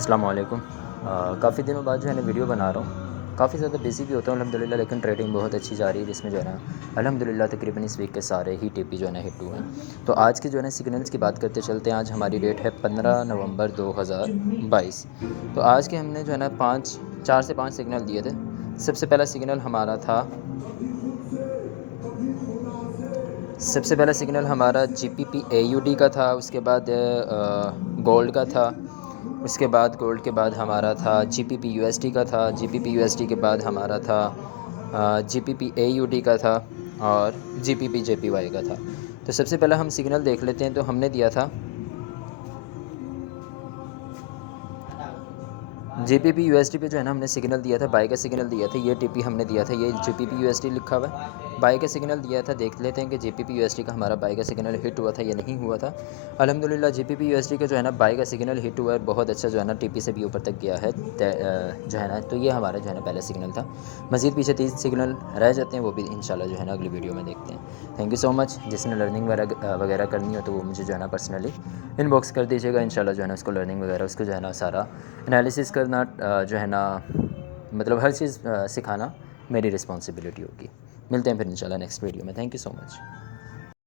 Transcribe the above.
अस्सलाम वालेकुम। काफ़ी दिनों बाद जो है ना वीडियो बना रहा हूँ। काफ़ी ज़्यादा बिज़ी भी होता हूँ अल्हम्दुलिल्लाह, लेकिन ट्रेडिंग बहुत अच्छी जा रही है जिसमें जो है ना अल्हम्दुलिल्लाह तकरीबन इस वीक के सारे ही टीपी जो है ना हिट हुए हैं। तो आज के जो है ना सिग्नल्स की बात करते चलते हैं। आज हमारी डेट है 15 नवंबर 2022। तो आज के हमने जो है ना 4 से 5 सिग्नल दिए थे। सबसे पहला सिग्नल हमारा जीपीपी एयूडी का था। उसके बाद गोल्ड का था। उसके बाद गोल्ड के बाद हमारा था जीपीपी यूएसडी का था। जीपीपी यूएसडी के बाद हमारा था जीपीपी एयूडी का था और जीपीपी जेपीवाई का था। तो सबसे पहला हम सिग्नल देख लेते हैं। तो हमने दिया था जीपीपी यूएसडी पे जो है ना हमने सिग्नल दिया था, बाय का सिग्नल दिया था। ये टीपी हमने दिया था, ये जीपीपी यूएसडी लिखा हुआ है, बाय का सिग्नल दिया था। देख लेते हैं कि जीपीपी यूएसडी का हमारा बाय का सिग्नल हिट हुआ था या नहीं हुआ था। अल्हम्दुलिल्लाह जीपीपी यूएसडी का जो है ना बाय का सिग्नल हिट हुआ है, बहुत अच्छा जो है ना टीपी से भी ऊपर तक गया है जो है ना। तो ये हमारा जो है ना पहला सिग्नल था। मज़ीद पीछे 3 सिग्नल रह जाते हैं, वो भी इंशाल्लाह जो है ना अगली वीडियो में देखते हैं। Thank you so much. जिसने लर्निंग वगैरह करनी हो तो वो मुझे जो है ना पर्सनली इनबॉक्स कर दीजिएगा। इंशाल्लाह जो है ना उसको लर्निंग वगैरह उसको जो है ना सारा एनालिसिस करना जो है ना, मतलब हर चीज़ सिखाना मेरी रिस्पॉन्सिबिलिटी होगी। मिलते हैं फिर इंशाल्लाह नेक्स्ट वीडियो में। Thank you so much.